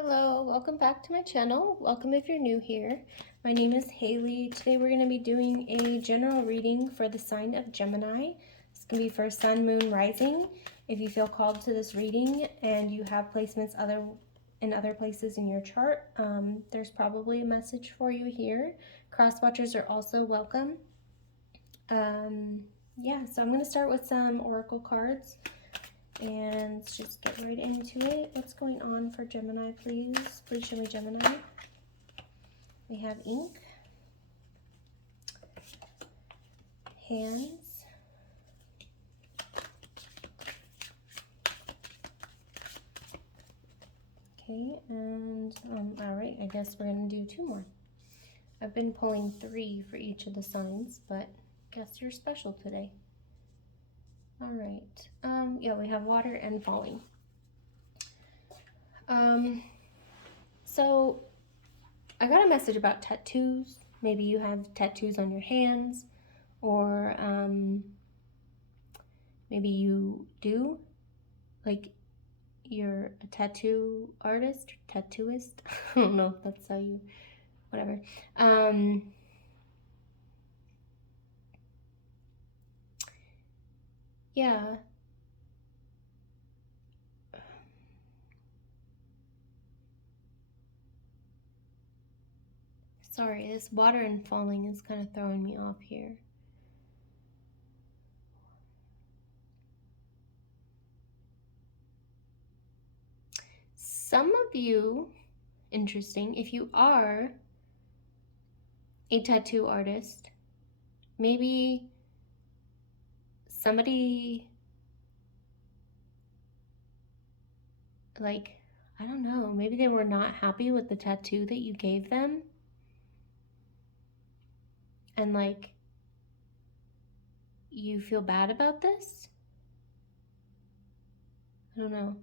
Hello, welcome back to my channel. Welcome if you're new here. My name is Haley. Today we're going to be doing a general reading for the sign of Gemini. This can be for sun, moon, rising. If you feel called to this reading and you have placements in other places in your chart, there's probably a message for you here. Cross watchers are also welcome. Yeah, so I'm going to start with some oracle cards. And let's just get right into it. What's going on for Gemini, please? Please show me Gemini. We have ink, hands, okay, and all right, I guess we're gonna do two more. I've been pulling 3 for each of the signs, but guess you're special today. All right, yeah, we have water and falling. So I got a message about tattoos. Maybe you have tattoos on your hands, or maybe you do, like you're a tattoo artist, tattooist. I don't know if that's how you, whatever. Yeah. Sorry, this water and falling is kind of throwing me off here. Some of you, interesting, if you are a tattoo artist, maybe somebody, like, I don't know, maybe they were not happy with the tattoo that you gave them. And like, you feel bad about this? I don't know.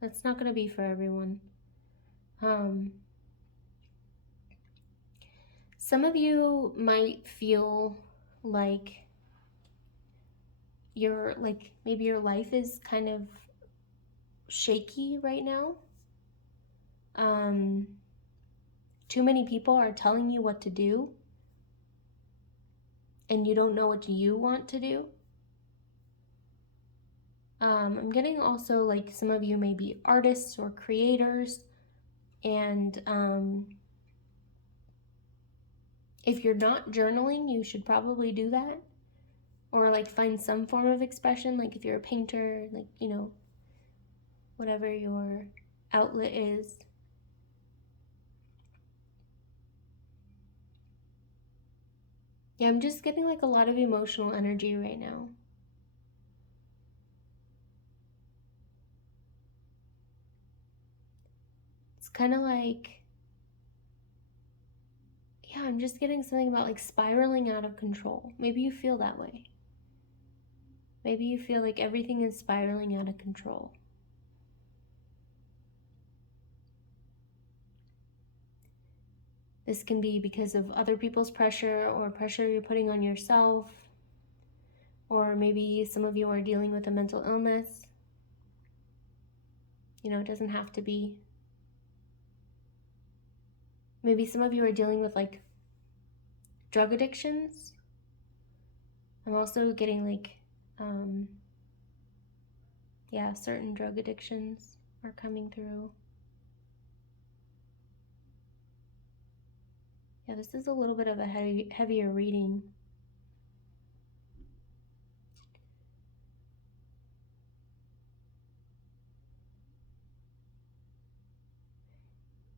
That's not going to be for everyone. Some of you might feel like maybe your life is kind of shaky right now. Too many people are telling you what to do, and you don't know what you want to do. I'm getting also like some of you may be artists or creators, and if you're not journaling, you should probably do that, or like find some form of expression. Like if you're a painter, like, you know, whatever your outlet is. Yeah, I'm just getting like a lot of emotional energy right now. It's kind of like, yeah, I'm just getting something about like spiraling out of control. Maybe you feel that way. Maybe you feel like everything is spiraling out of control. This can be because of other people's pressure or pressure you're putting on yourself. Or maybe some of you are dealing with a mental illness. You know, it doesn't have to be. Maybe some of you are dealing with like drug addictions. I'm also getting like, yeah, certain drug addictions are coming through. Yeah, this is a little bit of a heavier reading.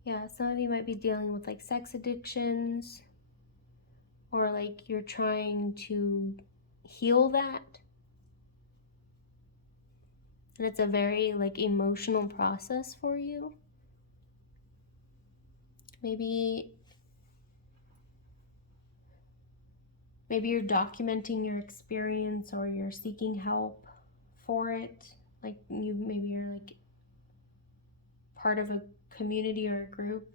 Yeah, some of you might be dealing with like sex addictions, or like you're trying to heal that. And it's a very like emotional process for you. Maybe you're documenting your experience, or you're seeking help for it. Like maybe you're like part of a community or a group.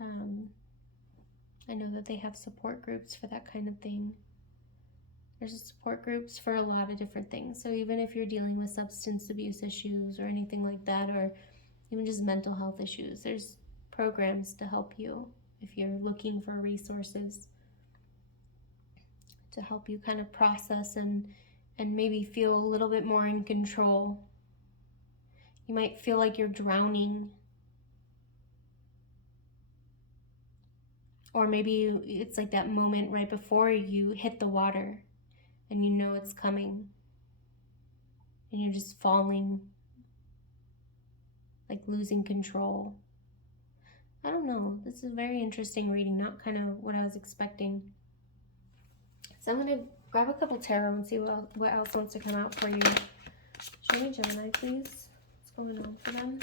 I know that they have support groups for that kind of thing. There's support groups for a lot of different things. So even if you're dealing with substance abuse issues or anything like that, or even just mental health issues. There's programs to help you if you're looking for resources to help you kind of process and maybe feel a little bit more in control. You might feel like you're drowning, or maybe it's like that moment right before you hit the water and you know it's coming and you're just falling, like losing control. I don't know. This is a very interesting reading, not kind of what I was expecting. So I'm going to grab a couple tarot and see what else wants to come out for you. Show me Gemini, please. What's going on for them?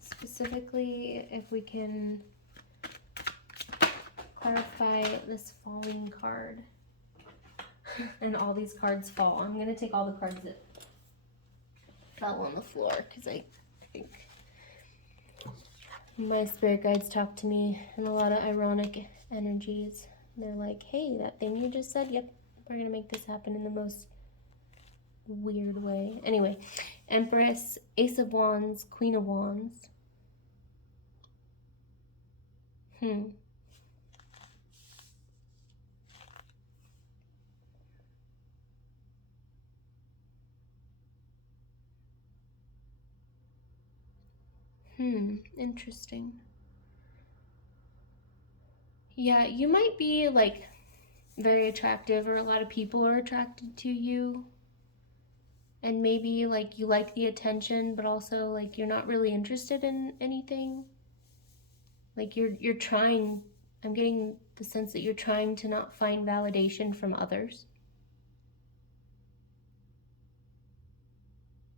Specifically, if we can clarify this falling card. And all these cards fall. I'm going to take all the cards that fell on the floor because I think my spirit guides talk to me in a lot of ironic energies. They're like, hey, that thing you just said, yep, we're going to make this happen in the most weird way. Anyway, Empress, Ace of Wands, Queen of Wands. Interesting. Yeah, you might be like very attractive, or a lot of people are attracted to you. And maybe like you like the attention, but also like you're not really interested in anything. Like you're trying, I'm getting the sense that you're trying to not find validation from others.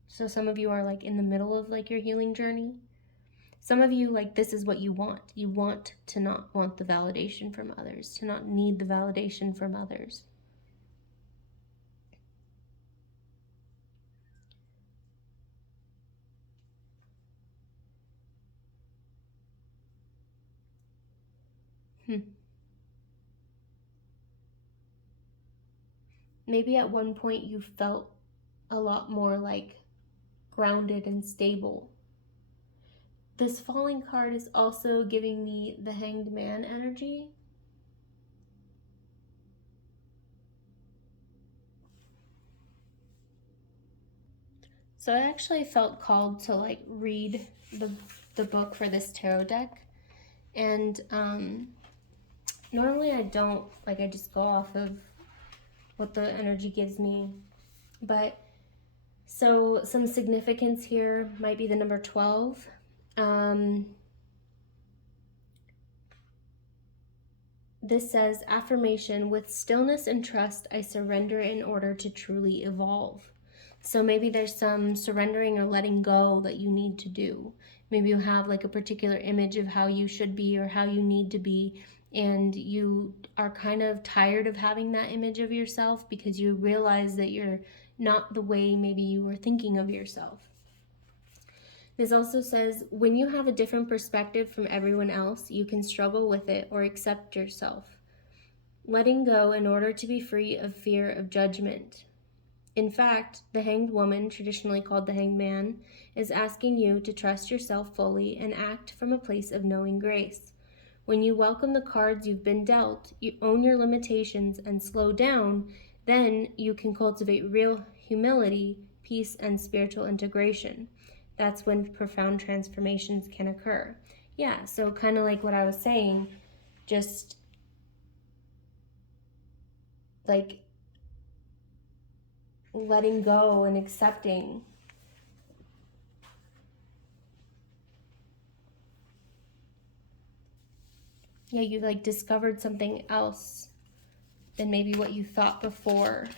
So some of you are like in the middle of like your healing journey. Some of you, like, this is what you want. You want to not want the validation from others, to not need the validation from others. Maybe at one point you felt a lot more like grounded and stable. This falling card is also giving me the Hanged Man energy. So I actually felt called to like read the book for this tarot deck. And normally I don't, like I just go off of what the energy gives me. But so some significance here might be the number 12. This says, affirmation, with stillness and trust, I surrender in order to truly evolve. So maybe there's some surrendering or letting go that you need to do. Maybe you have like a particular image of how you should be or how you need to be, and you are kind of tired of having that image of yourself because you realize that you're not the way maybe you were thinking of yourself. This also says, when you have a different perspective from everyone else, you can struggle with it or accept yourself. Letting go in order to be free of fear of judgment. In fact, the hanged woman, traditionally called the hanged man, is asking you to trust yourself fully and act from a place of knowing grace. When you welcome the cards you've been dealt, you own your limitations and slow down, then you can cultivate real humility, peace, and spiritual integration. That's when profound transformations can occur. Yeah, so kind of like what I was saying, just like letting go and accepting. Yeah, you like discovered something else than maybe what you thought before,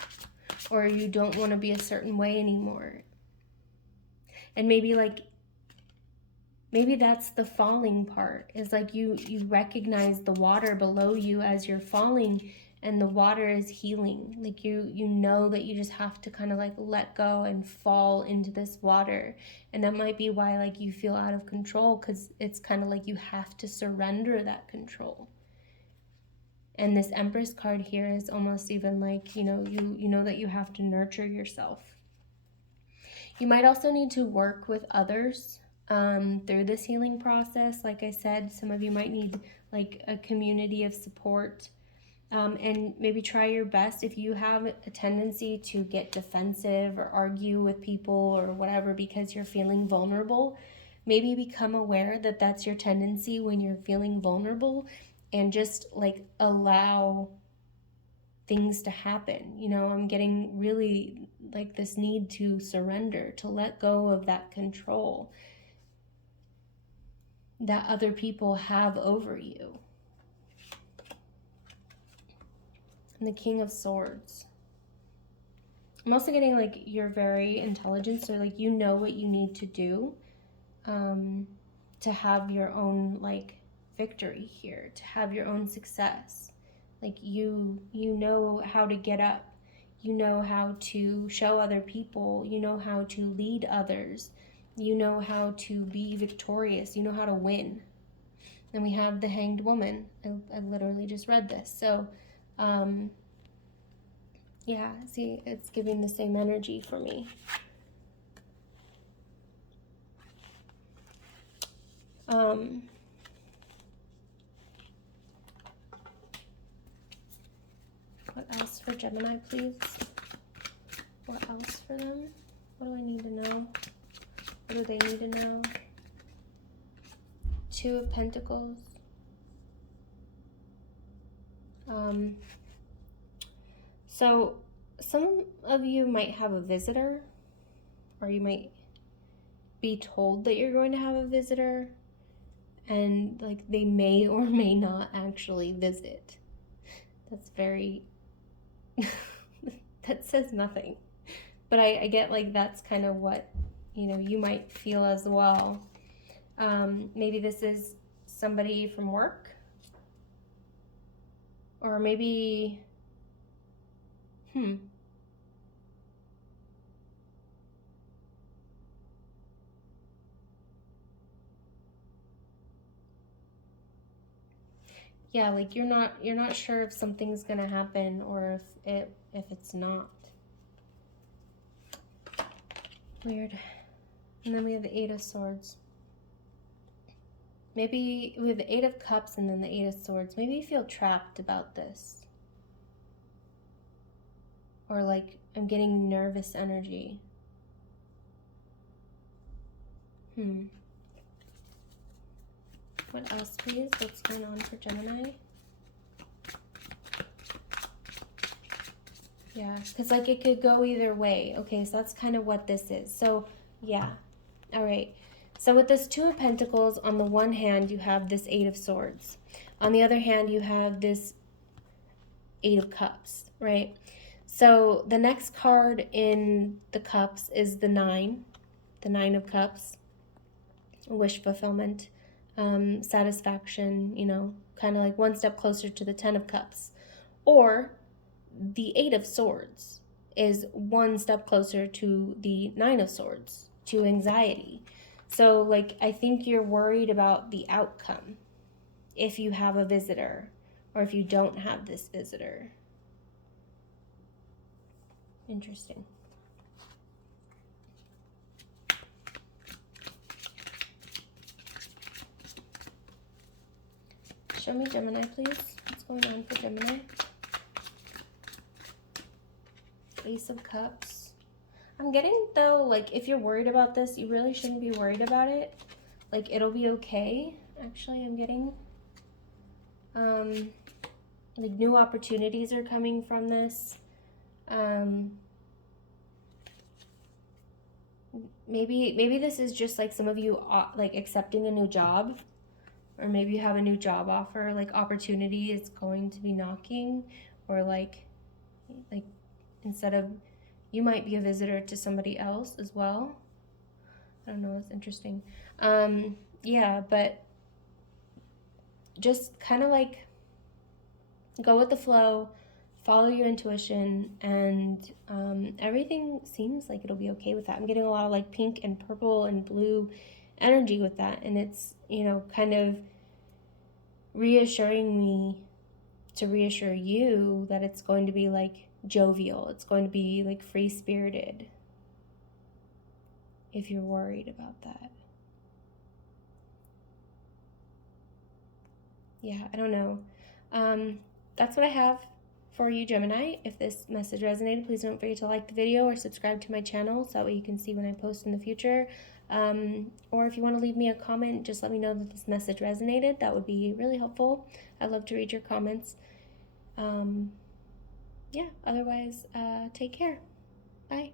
or you don't want to be a certain way anymore. And maybe that's the falling part, is like you recognize the water below you as you're falling, and the water is healing. Like you know that you just have to kind of like let go and fall into this water. And that might be why like you feel out of control, because it's kind of like you have to surrender that control. And this Empress card here is almost even like, you know that you have to nurture yourself. You might also need to work with others through this healing process. Like I said, some of you might need like a community of support. And maybe try your best. If you have a tendency to get defensive or argue with people or whatever because you're feeling vulnerable, maybe become aware that that's your tendency when you're feeling vulnerable, and just like allow things to happen. You know, I'm getting really like this need to surrender, to let go of that control that other people have over you. And the King of Swords. I'm also getting like you're very intelligent, so like you know what you need to do to have your own like victory here, to have your own success. Like you know how to get up, you know how to show other people, you know how to lead others, you know how to be victorious, you know how to win. Then we have the Hanged Woman. I literally just read this. So yeah, see, it's giving the same energy for me. What else for Gemini, please? What else for them? What do I need to know? What do they need to know? Two of Pentacles. So some of you might have a visitor, or you might be told that you're going to have a visitor, and like they may or may not actually visit. That's very that says nothing, but I get like that's kind of what, you know, you might feel as well. Maybe this is somebody from work, or maybe yeah, like you're not sure if something's gonna happen or if it's not. Weird. And then we have the Eight of Swords. Maybe we have the Eight of Cups and then the Eight of Swords. Maybe you feel trapped about this, or like I'm getting nervous energy. What else, please? What's going on for Gemini? Yeah, because like it could go either way. Okay, so that's kind of what this is. So yeah, all right. So with this Two of Pentacles, on the one hand, you have this Eight of Swords. On the other hand, you have this Eight of Cups, right? So the next card in the cups is the Nine of Cups, wish fulfillment, satisfaction, you know, kind of like one step closer to the Ten of Cups. Or the Eight of Swords is one step closer to the Nine of Swords, to anxiety. So like I think you're worried about the outcome if you have a visitor or if you don't have this visitor. Interesting. Show me Gemini, please. What's going on for Gemini? Ace of Cups. I'm getting, though, like, if you're worried about this, you really shouldn't be worried about it. Like, it'll be okay. Actually, I'm getting, like, new opportunities are coming from this. Maybe this is just, like, some of you, like, accepting a new job. Or maybe you have a new job offer, like, opportunity is going to be knocking. Or, like instead of, you might be a visitor to somebody else as well. I don't know, it's interesting. Yeah, but just kind of like go with the flow, follow your intuition, and everything seems like it'll be okay with that. I'm getting a lot of like pink and purple and blue energy with that, and it's, you know, kind of reassuring me to reassure you that it's going to be like jovial, it's going to be like free-spirited. if you're worried about that. Yeah, I don't know. That's what I have for you, Gemini. If this message resonated, please don't forget to like the video or subscribe to my channel so that way you can see when I post in the future. Or if you want to leave me a comment, just let me know that this message resonated. That would be really helpful. I'd love to read your comments. Yeah, otherwise, take care. Bye.